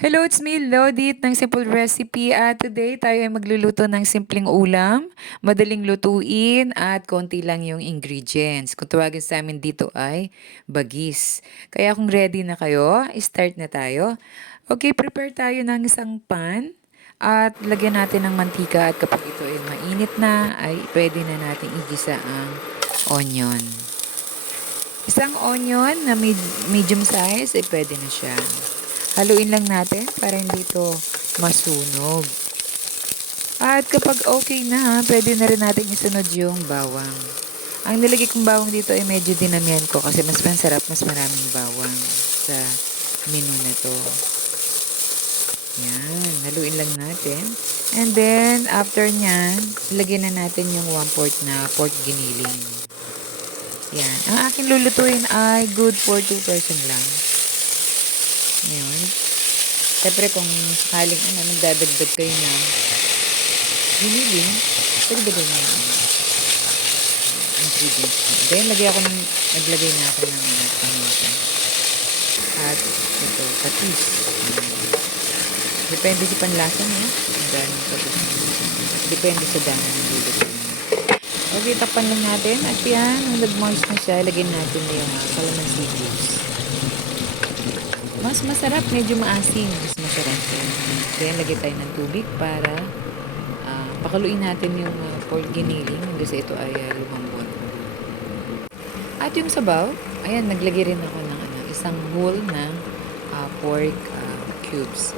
Hello, it's me, Lodit ng Simple Recipe at today tayo ay magluluto ng simpleng ulam, madaling lutuin at konti lang yung ingredients. Kung tawagin sa amin dito ay bagis. Kaya kung ready na kayo, start na tayo. Okay, prepare tayo ng isang pan at lagyan natin ng mantika at kapag ito ay mainit na ay pwede na natin igisa ang onion. Isang onion na med- medium size ay pwede na siya. Haluin lang natin para hindi ito masunog. At kapag okay na, pwede na rin natin isunod yung bawang. Ang nilagay kong bawang dito ay medyo dinamihan ko kasi mas masarap, mas maraming bawang sa menu na to. Yan, haluin lang natin. And then, after nyan, lagyan na natin yung 1-4 na pork giniling. Yan. Ang akin lulutuin ay good for 2 person lang. Ngayon, siyempre kung sakaling ano, nagdadagdag kayo na giniling, dagdagan nyo yung ano, ingredients nyo. Then, lagay ako ng, naglagay na ako ng paminta. At ito, patis. Ayan. Depende sa panlasa niya. Ang daming patis. Depende sa dami ng lulutuin niyo. Okay, takpan lang natin. At yan, nag-moist na siya, lagyan natin na yung calamansi juice. Mas masarap, medyo maasim. Mas masarap. Kaya lagay tayo ng tubig para ah, pakaluin natin yung uh, pork giniling kasi ito ay uh, lumambot. At yung sabaw, ayan, naglagay rin ako ng ano, isang whole na ah, pork ah, cubes.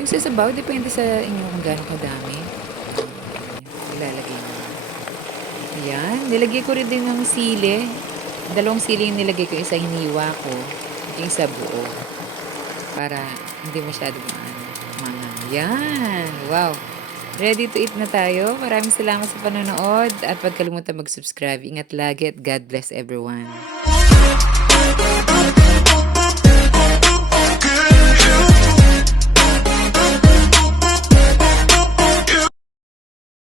Yung sa sabaw, depende sa inyo kung gaano kadami. Ilalagay mo. Ayan, nilagay ko rin din ng sili. Dalawang sili yung nilagay ko, isa hiniwa ko, yung isa buo. Para hindi masyado maano. Mga, yan, wow. Ready to eat na tayo. Maraming salamat sa panonood at huwag mag-subscribe. Ingat lagi at God bless everyone.